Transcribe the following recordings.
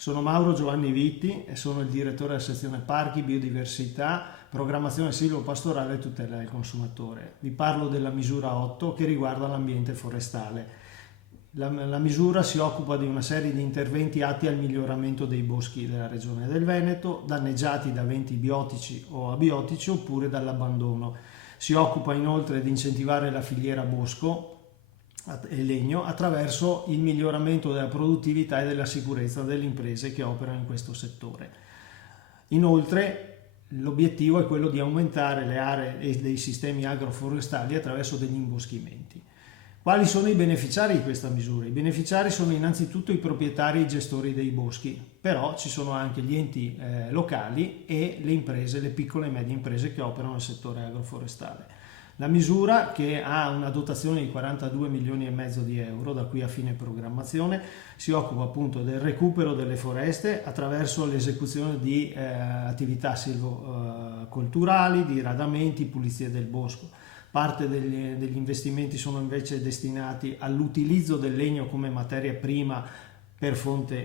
Sono Mauro Giovanni Vitti e sono il direttore della sezione Parchi, Biodiversità, Programmazione Silvopastorale e Tutela del Consumatore. Vi parlo della misura 8 che riguarda l'ambiente forestale. La misura si occupa di una serie di interventi atti al miglioramento dei boschi della regione del Veneto, danneggiati da eventi biotici o abiotici oppure dall'abbandono. Si occupa inoltre di incentivare la filiera bosco e legno attraverso il miglioramento della produttività e della sicurezza delle imprese che operano in questo settore. Inoltre l'obiettivo è quello di aumentare le aree dei sistemi agroforestali attraverso degli imboschimenti. Quali sono i beneficiari di questa misura? I beneficiari sono innanzitutto i proprietari e i gestori dei boschi, però ci sono anche gli enti locali e le imprese, le piccole e medie imprese che operano nel settore agroforestale. La misura, che ha una dotazione di 42 milioni e mezzo di euro da qui a fine programmazione, si occupa appunto del recupero delle foreste attraverso l'esecuzione di attività silvocolturali, di radamenti, pulizie del bosco. Parte degli investimenti sono invece destinati all'utilizzo del legno come materia prima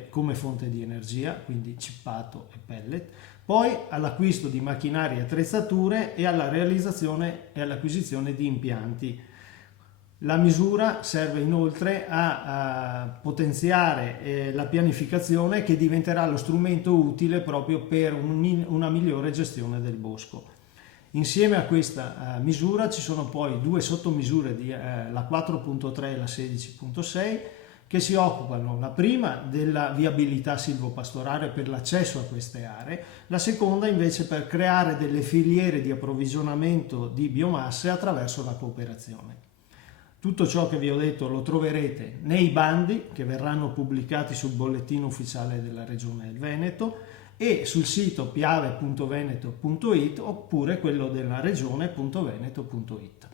come fonte di energia, quindi cippato e pellet, poi all'acquisto di macchinari e attrezzature e alla realizzazione e all'acquisizione di impianti. La misura serve inoltre a potenziare la pianificazione, che diventerà lo strumento utile proprio per una migliore gestione del bosco. Insieme a questa misura ci sono poi due sottomisure, la 4.3 e la 16.6, che si occupano, la prima della viabilità silvopastorale per l'accesso a queste aree, la seconda invece per creare delle filiere di approvvigionamento di biomasse attraverso la cooperazione. Tutto ciò che vi ho detto lo troverete nei bandi che verranno pubblicati sul bollettino ufficiale della Regione del Veneto e sul sito piave.veneto.it oppure quello della regione.veneto.it.